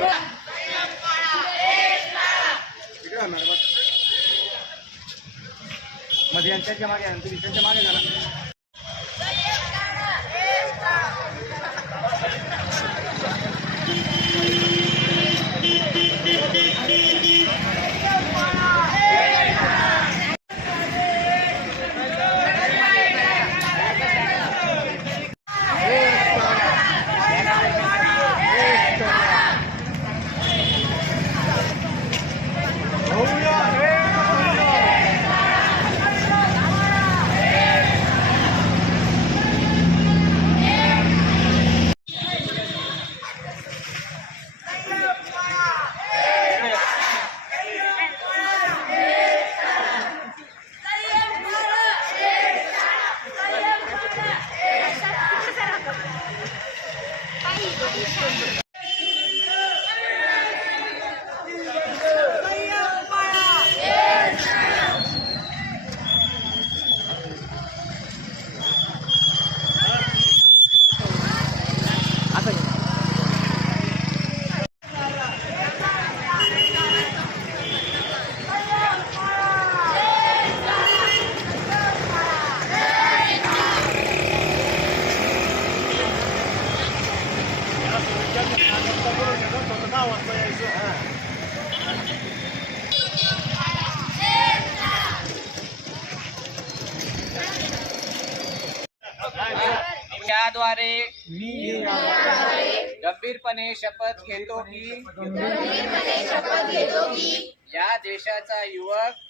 Yeah. यांच्याच्या मागे यांच्या मागे झाला झाला त्याद्वारे मी गंभीरपणे शपथ घेतो की या देशाचा युवक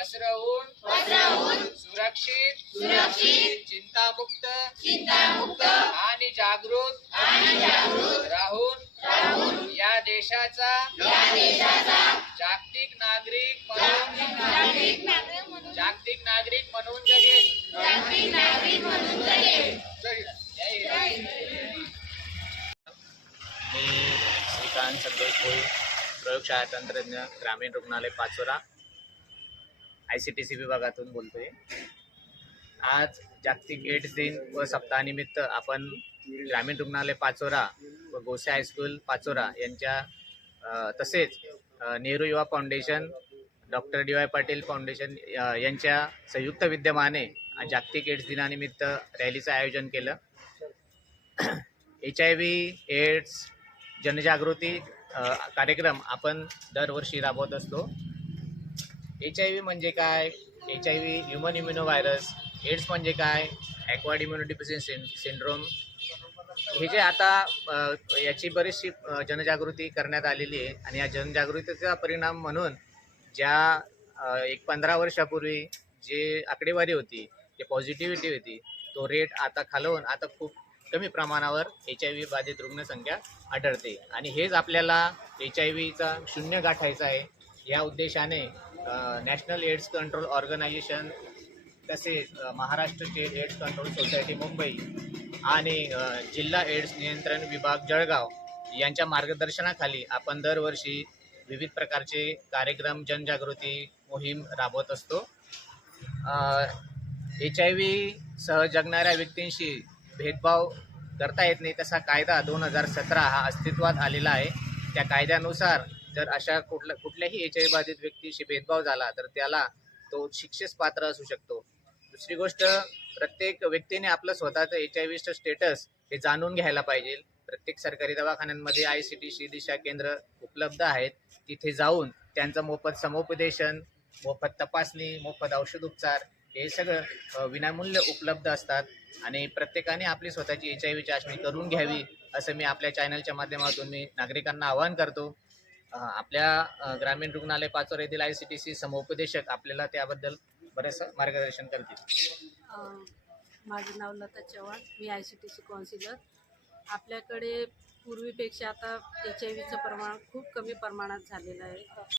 पसरवून सुरक्षित चिंतामुक्त आणि जागृत राहून या देशाचा जागतिक नागरिक म्हणून जागतिक नागरिक म्हणून जगेल. जय हिंद. मी श्रीकांत संतोष भोई प्रयोगशाळा तंत्रज्ञ ग्रामीण रुग्णालय Pachora. I C T C विभागातून बोलतोय. आज जागतिक एड्स दिन व सप्ताहानिमित्त आपण ग्रामीण रुग्णालय पाचोरा व गोसे हायस्कूल पाचोरा यांच्या तसेच Nehru Yuva foundation doctor D Y Patil foundation यांच्या संयुक्त विद्यमाने जागतिक एड्स दिनानिमित्त रॅलीचं आयोजन केलं. एच आय व्ही एड्स जनजागृती कार्यक्रम आपण दरवर्षी राबवत असतो. एच आय व्ही म्हणजे काय? H I V human immuno virus AIDS म्हणजे काय? ॲक्वाड इम्युनोडिफिशियन्सी सिंड्रोम हे जे आता याची बरीचशी जनजागृती करण्यात आलेली आहे आणि या जनजागृतीचा परिणाम म्हणून ज्या एक पंधरा वर्षापूर्वी जे आकडेवारी होती जे पॉझिटिव्हिटी होती तो रेट आता खालवून आता खूप कमी प्रमाणावर एच आय व्ही बाधित रुग्णसंख्या आढळते. आणि हेच आपल्याला एच आय व्हीचा शून्य गाठायचा आहे. या उद्देशाने नॅशनल एड्स कंट्रोल ऑर्गनायझेशन तसेच Maharashtra state AIDS control society Mumbai आणि जिल्हा एड्स नियंत्रण विभाग जळगाव यांच्या मार्गदर्शनाखाली आपण दरवर्षी विविध प्रकारचे कार्यक्रम जनजागृती मोहीम राबवत असतो. एच आय व्ही सह जगणाऱ्या व्यक्तींशी भेदभाव करता येत नाही तसा कायदा दोन हजार सतरा हा अस्तित्वात आलेला आहे. त्या कायद्यानुसार जर अशा कुठल्या कुठल्याही एच आय बाधित व्यक्तीशी भेदभाव झाला तर त्याला तो शिक्षेस पात्र असू शकतो. दुसरी गोष्ट प्रत्येक व्यक्तीने आपलं स्वतःचं एच आय व्हीचं स्टेटस हे जाणून घ्यायला पाहिजे. प्रत्येक सरकारी दवाखान्यांमध्ये आय सी टी सी दिशा केंद्र उपलब्ध आहेत. तिथे जाऊन त्यांचं मोफत समुपदेशन मोफत तपासणी मोफत औषध उपचार हे सगळं विनामूल्य उपलब्ध असतात. आणि प्रत्येकाने आपली स्वतःची एच आय व्ही चाचणी करून घ्यावी असं मी आपल्या चॅनलच्या माध्यमातून मी नागरिकांना आवाहन करतो. आपल्या ग्रामीण रुग्णालय पाचोर येथील आय सी टी सी समुपदेशक आपल्याला त्याबद्दल बरेचसं मार्गदर्शन करतील. माझं नाव लता चव्हाण मी I C T C counsellor आपल्याकडे पूर्वीपेक्षा आता एच आय व्हीचं प्रमाण खूप कमी प्रमाणात झालेलं आहे.